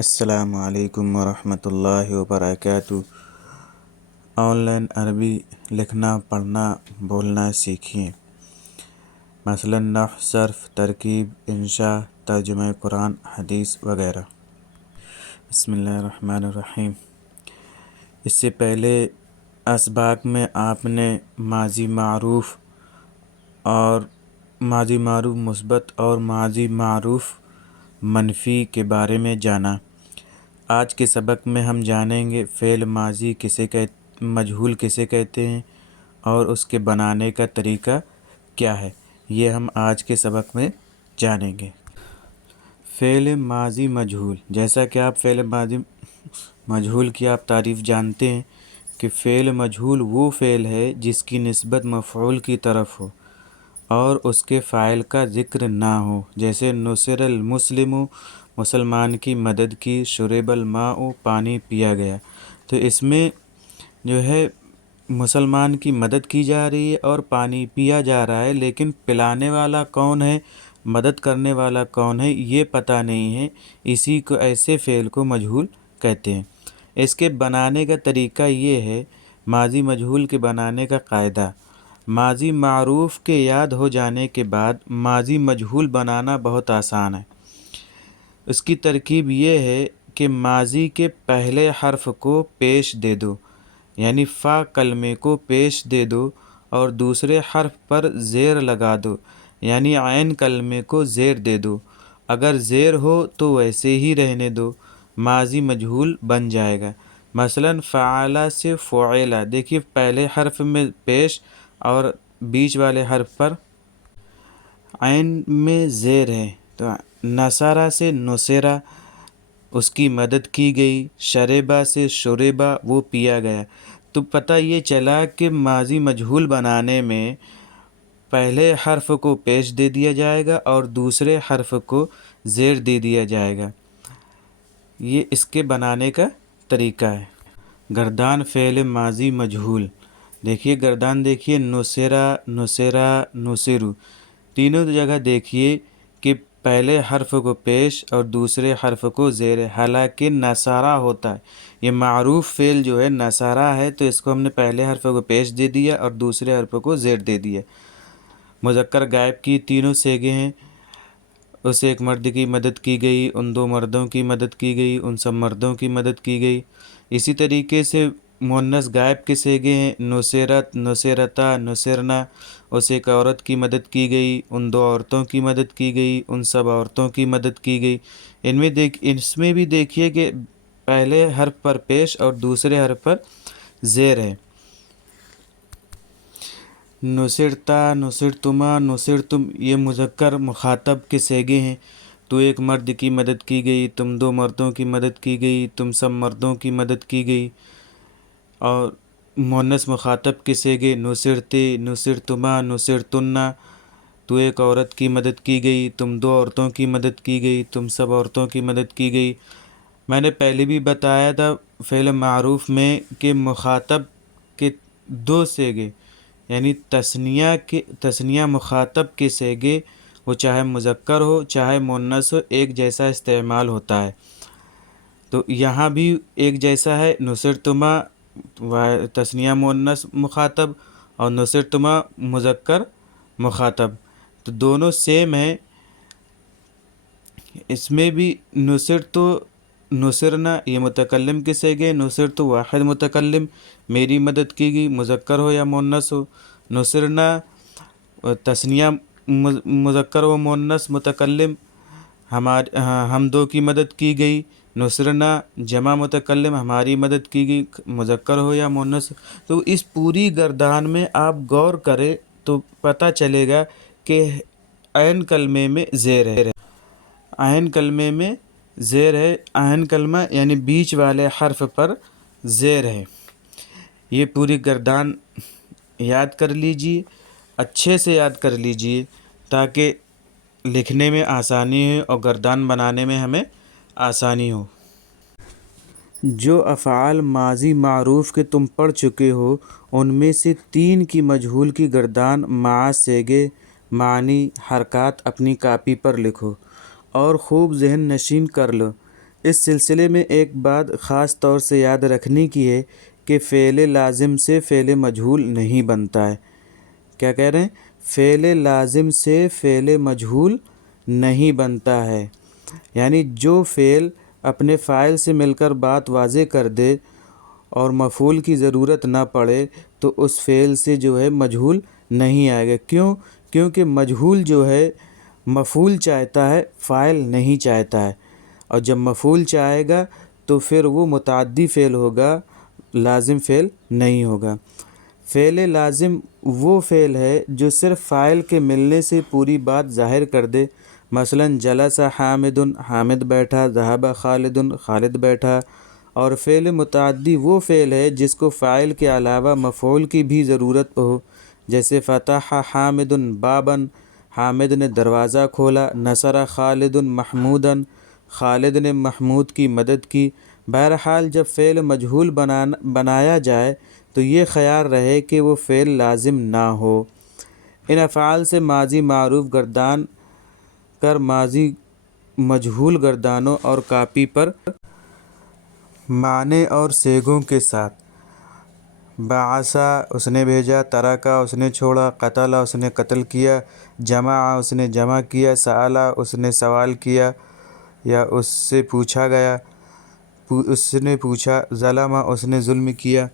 السلام علیکم ورحمۃ اللہ وبرکاتہ۔ آن لائن عربی لکھنا، پڑھنا، بولنا سیکھیں۔ مثلا نحو، صرف، ترکیب، انشاء، ترجمہ قرآن، حدیث وغیرہ۔ بسم اللہ الرحمن الرحیم۔ اس سے پہلے اسباق میں آپ نے ماضی معروف مثبت اور ماضی معروف منفی کے بارے میں جانا۔ آج کے سبق میں ہم جانیں گے فعل ماضی مجہول کسے کہتے ہیں اور اس کے بنانے کا طریقہ کیا ہے، یہ ہم آج کے سبق میں جانیں گے۔ فعل ماضی مجہول، جیسا کہ آپ فعل ماضی مجہول کی آپ تعریف جانتے ہیں کہ فعل مجہول وہ فعل ہے جس کی نسبت مفعول کی طرف ہو اور اس کے فاعل کا ذکر نہ ہو، جیسے نصر المسلم، مسلمان کی مدد کی، شرب الماء، پانی پیا گیا۔ تو اس میں جو ہے مسلمان کی مدد کی جا رہی ہے اور پانی پیا جا رہا ہے، لیکن پلانے والا کون ہے، مدد کرنے والا کون ہے، یہ پتہ نہیں ہے۔ ایسے فعل کو مجہول کہتے ہیں۔ اس کے بنانے کا طریقہ یہ ہے، ماضی مجہول کے بنانے کا قاعدہ: ماضی معروف کے یاد ہو جانے کے بعد ماضی مجہول بنانا بہت آسان ہے۔ اس کی ترکیب یہ ہے کہ ماضی کے پہلے حرف کو پیش دے دو، یعنی فا کلمے کو پیش دے دو، اور دوسرے حرف پر زیر لگا دو، یعنی عین کلمے کو زیر دے دو۔ اگر زیر ہو تو ویسے ہی رہنے دو، ماضی مجہول بن جائے گا۔ مثلا فعل سے فعل، دیکھیے پہلے حرف میں پیش اور بیچ والے حرف پر عین میں زیر ہے، تو نصرہ سے نصرہ، اس کی مدد کی گئی۔ شربہ سے شربہ، وہ پیا گیا۔ تو پتہ یہ چلا کہ ماضی مجہول بنانے میں پہلے حرف کو پیش دے دیا جائے گا اور دوسرے حرف کو زیر دے دیا جائے گا۔ یہ اس کے بنانے کا طریقہ ہے۔ گردان فعل ماضی مجہول، دیکھیے گردان، دیکھیے نصرہ، نصرہ، نصرو، تینوں جگہ دیکھیے کہ پہلے حرف کو پیش اور دوسرے حرف کو زیر ہے، حالانکہ نصارہ ہوتا ہے۔ یہ معروف فعل جو ہے نصارہ ہے، تو اس کو ہم نے پہلے حرف کو پیش دے دیا اور دوسرے حرف کو زیر دے دیا۔ مذکر غائب کی تینوں صیغے ہیں، اس ایک مرد کی مدد کی گئی، ان دو مردوں کی مدد کی گئی، ان سب مردوں کی مدد کی گئی۔ اسی طریقے سے مؤنث غائب کے صیغے ہیں، نصرت، نصرتا، نصرنا، اس ایک عورت کی مدد کی گئی، ان دو عورتوں کی مدد کی گئی، ان سب عورتوں کی مدد کی گئی۔ اس میں بھی دیکھیے کہ پہلے حرف پر پیش اور دوسرے حرف پر زیر ہے۔ نصرتا، نصرتما، نصرتم، یہ مذکر مخاطب کے صیغے ہیں۔ تو ایک مرد کی مدد کی گئی، تم دو مردوں کی مدد کی گئی، تم سب مردوں کی مدد کی گئی۔ اور مؤنث مخاطب کے صیغے نصرتے، نصرتما، نصرتنا، تو ایک عورت کی مدد کی گئی، تم دو عورتوں کی مدد کی گئی، تم سب عورتوں کی مدد کی گئی۔ میں نے پہلے بھی بتایا تھا فعل معروف میں کہ مخاطب کے دو صیغے، یعنی تثنیہ مخاطب کے صیغے، وہ چاہے مذکر ہو چاہے مؤنث ہو، ایک جیسا استعمال ہوتا ہے۔ تو یہاں بھی ایک جیسا ہے، نصرتما تثنیہ مؤنث مخاطب اور نصرتما مذکر مخاطب، تو دونوں سیم ہیں۔ اس میں بھی نصرتو، نصرنا، یہ متکلم کے صیغے، نصرتو واحد متکلم، میری مدد کی گئی، مذکر ہو یا مؤنث ہو۔ نصرنا تثنیہ مذکر و مؤنث متکلم، ہم دو کی مدد کی گئی۔ نصرنا جمع متکلم، ہماری مدد کی گئی، مذکر ہو یا مؤنث۔ تو اس پوری گردان میں آپ غور کریں تو پتہ چلے گا کہ عین کلمے میں زیر ہے، عین کلمے میں زیر ہے، عین کلمہ یعنی بیچ والے حرف پر زیر ہے۔ یہ پوری گردان یاد کر لیجئے، اچھے سے یاد کر لیجئے تاکہ لکھنے میں آسانی ہو اور گردان بنانے میں ہمیں آسانی ہو۔ جو افعال ماضی معروف کے تم پڑھ چکے ہو، ان میں سے 3 کی مجہول کی گردان مع صیغے، معنی، حرکات اپنی کاپی پر لکھو اور خوب ذہن نشین کر لو۔ اس سلسلے میں ایک بات خاص طور سے یاد رکھنے کی ہے کہ فعل لازم سے فعل مجہول نہیں بنتا ہے۔ کیا کہہ رہے ہیں؟ فعل لازم سے فعل مجہول نہیں بنتا ہے، یعنی جو فعل اپنے فاعل سے مل کر بات واضح کر دے اور مفعول کی ضرورت نہ پڑے تو اس فعل سے جو ہے مجہول نہیں آئے گا۔ کیوں؟ کیونکہ مجہول جو ہے مفعول چاہتا ہے، فاعل نہیں چاہتا ہے، اور جب مفعول چاہے گا تو پھر وہ متعدی فعل ہوگا، لازم فعل نہیں ہوگا۔ فعل لازم وہ فعل ہے جو صرف فاعل کے ملنے سے پوری بات ظاہر کر دے، مثلا جلس حامد، حامد بیٹھا، ذهب خالد، خالد بیٹھا۔ اور فعل متعدی وہ فعل ہے جس کو فاعل کے علاوہ مفعول کی بھی ضرورت ہو، جیسے فتح حامد بابا، حامد نے دروازہ کھولا، نصر خالد محمودا، خالد نے محمود کی مدد کی۔ بہرحال جب فعل مجہول بنایا جائے تو یہ خیال رہے کہ وہ فعل لازم نہ ہو۔ ان افعال سے ماضی معروف گردان کر ماضی مجہول گردانو اور کاپی پر معنی اور صیغوں کے ساتھ۔ بعثا اس نے بھیجا، ترکا اس نے چھوڑا، قتل اس نے قتل کیا، جمع اس نے جمع کیا، سألا اس نے سوال کیا یا اس سے پوچھا گیا، اس نے پوچھا، ظلم اس نے ظلم کیا۔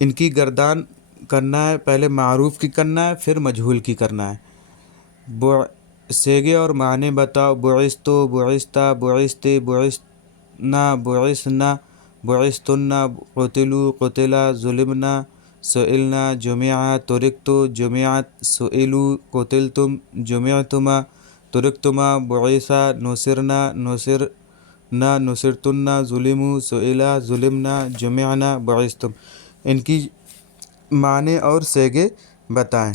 ان کی گردان کرنا ہے، پہلے معروف کی کرنا ہے پھر مجہول کی کرنا ہے۔ صیغے اور معنی بتاؤ۔ بعثتو، بعثتا، بعثتے، بعثنا، بعثنا، بعثتن، قتلوا، قتلا، ظلمنا، سئلنا، جمع، ترکتو، جمعت، سئلوا، قتلتم، جمعتما، ترکتما، بعثا، نصرنا، نصرنا، نصرتن، ظلموا، سئلا، ظلمنا، جمعنا، بعثتم۔ ان کی معنی اور صیغے بتائیں۔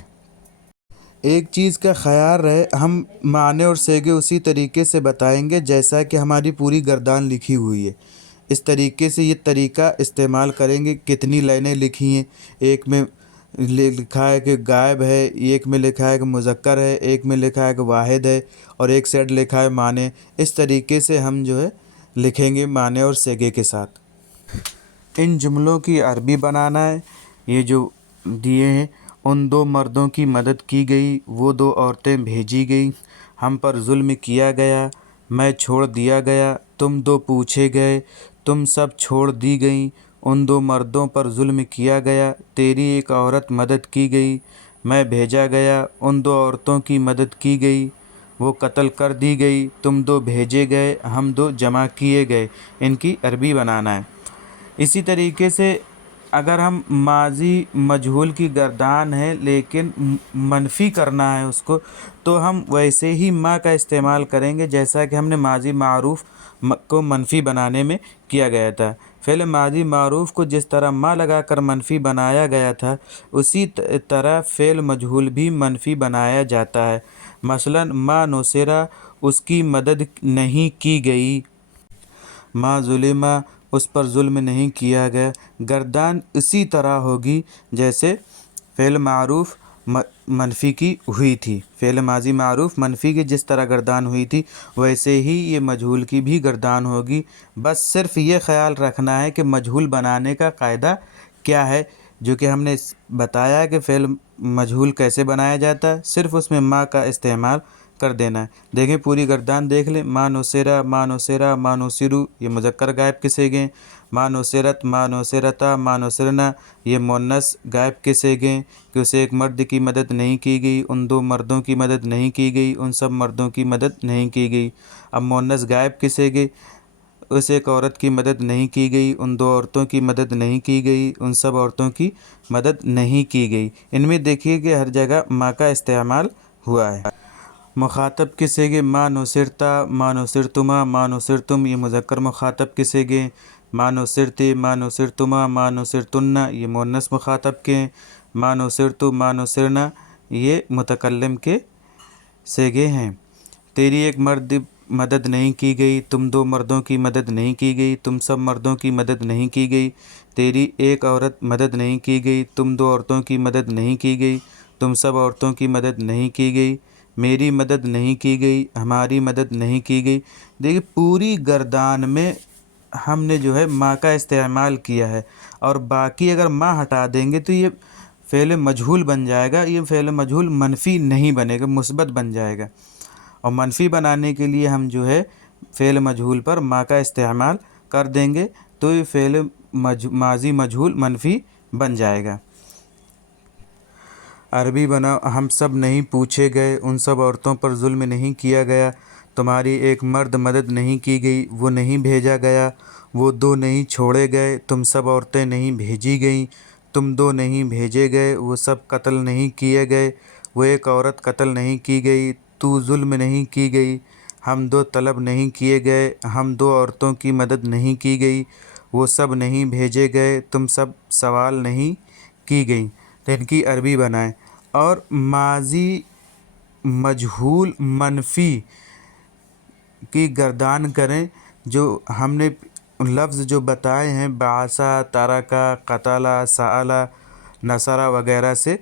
ایک چیز کا خیال رہے، ہم معنی اور صیغے اسی طریقے سے بتائیں گے جیسا کہ ہماری پوری گردان لکھی ہوئی ہے۔ اس طریقے سے یہ طریقہ استعمال کریں گے۔ کتنی لائنیں لکھی ہیں، ایک میں لکھا ہے کہ غائب ہے، ایک میں لکھا ہے کہ مذکر ہے، ایک میں لکھا ہے کہ واحد ہے، اور ایک سائڈ لکھا ہے معنی۔ اس طریقے سے ہم جو ہے لکھیں گے معنی اور صیغے کے ساتھ۔ ان جملوں کی عربی بنانا ہے۔ یہ جو دیے ہیں، ان دو مردوں کی مدد کی گئی، وہ دو عورتیں بھیجی گئیں، ہم پر ظلم کیا گیا، میں چھوڑ دیا گیا، تم دو پوچھے گئے، تم سب چھوڑ دی گئیں، ان دو مردوں پر ظلم کیا گیا، تیری ایک عورت مدد کی گئی، میں بھیجا گیا، ان دو عورتوں کی مدد کی گئی، وہ قتل کر دی گئی، تم دو بھیجے گئے، ہم دو جمع کیے گئے۔ ان کی عربی بنانا ہے۔ اسی طریقے سے اگر ہم ماضی مجہول کی گردان ہے لیکن منفی کرنا ہے اس کو، تو ہم ویسے ہی ما کا استعمال کریں گے جیسا کہ ہم نے ماضی معروف کو منفی بنانے میں کیا گیا تھا۔ فعل ماضی معروف کو جس طرح ما لگا کر منفی بنایا گیا تھا، اسی طرح فعل مجہول بھی منفی بنایا جاتا ہے۔ مثلا ما نصرہ اس کی مدد نہیں کی گئی، ما ظلمہ اس پر ظلم نہیں کیا گیا۔ گردان اسی طرح ہوگی جیسے فعل معروف منفی کی ہوئی تھی، فعل ماضی معروف منفی کی جس طرح گردان ہوئی تھی ویسے ہی یہ مجہول کی بھی گردان ہوگی۔ بس صرف یہ خیال رکھنا ہے کہ مجہول بنانے کا قاعدہ کیا ہے، جو کہ ہم نے بتایا کہ فعل مجہول کیسے بنایا جاتا ہے، صرف اس میں ما کا استعمال کر دینا ہے۔ دیکھیں پوری گردان دیکھ لیں۔ ما نصرہ، ما نصرہ، ما نصروا یہ مذکر غائب کے صیغے ہیں۔ ما نصرت، ما نصرتا، ما نصرنا یہ مؤنث غائب کے صیغے ہیں کہ اسے ایک مرد کی مدد نہیں کی گئی، ان دو مردوں کی مدد نہیں کی گئی، ان سب مردوں کی مدد نہیں کی گئی۔ اب مؤنث غائب کے صیغے، اس ایک عورت کی مدد نہیں کی گئی، ان دو عورتوں کی مدد نہیں کی گئی، ان سب عورتوں کی مدد نہیں کی گئی۔ ان میں دیکھیے کہ ہر جگہ ما کا استعمال ہوا ہے۔ مخاطب کے صیغے ما نصرتا، ما نصرتما، ما نصرتم یہ مذکر مخاطب کے صیغے ہیں۔ ما نصرتے، ما نصرتما، ما نصرتن یہ مؤنث مخاطب کے ہیں۔ ما نصرتو، ما نصرنا یہ متکلم کے صیغے ہیں۔ تیری ایک مرد مدد نہیں کی گئی، تم دو مردوں کی مدد نہیں کی گئی، تم سب مردوں کی مدد نہیں کی گئی، تیری ایک عورت مدد نہیں کی گئی، تم دو عورتوں کی مدد نہیں کی گئی، تم سب عورتوں کی مدد نہیں کی گئی، میری مدد نہیں کی گئی، ہماری مدد نہیں کی گئی۔ دیکھیے پوری گردان میں ہم نے جو ہے ما کا استعمال کیا ہے، اور باقی اگر ما ہٹا دیں گے تو یہ فعل مجہول بن جائے گا۔ یہ فعل مجہول منفی نہیں بنے گا، مثبت بن جائے گا، اور منفی بنانے کے لیے ہم جو ہے فعل مجہول پر ما کا استعمال کر دیں گے تو یہ فعل ماضی مجہول منفی بن جائے گا۔ عربی بناؤ۔ ہم سب نہیں پوچھے گئے، ان سب عورتوں پر ظلم نہیں کیا گیا، تمہاری ایک مرد مدد نہیں کی گئی، وہ نہیں بھیجا گیا، وہ دو نہیں چھوڑے گئے، تم سب عورتیں نہیں بھیجی گئیں، تم دو نہیں بھیجے گئے، وہ سب قتل نہیں کیے گئے، وہ ایک عورت قتل نہیں کی گئی، تو ظلم نہیں کی گئی، ہم دو طلب نہیں کیے گئے، ہم دو عورتوں کی مدد نہیں کی گئی، وہ سب نہیں بھیجے گئے، تم سب سوال نہیں کی گئیں۔ تو ان کی عربی بنائیں، اور ماضی مجہول منفی کی گردان کریں۔ جو ہم نے لفظ جو بتائے ہیں بعثا، ترکا، قتلا، سألا، نصرا وغیرہ سے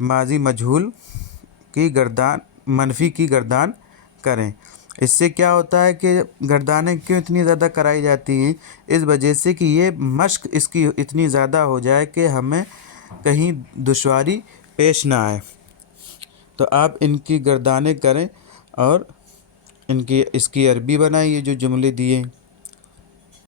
ماضی مجہول کی گردان منفی کی گردان کریں۔ اس سے کیا ہوتا ہے کہ گردانیں کیوں اتنی زیادہ کرائی جاتی ہیں؟ اس وجہ سے کہ یہ مشق اس کی اتنی زیادہ ہو جائے کہ ہمیں کہیں دشواری پیش نہ آئے۔ تو آپ ان کی گردانیں کریں اور اس کی عربی بنائیں، یہ جو جملے دیے ہیں۔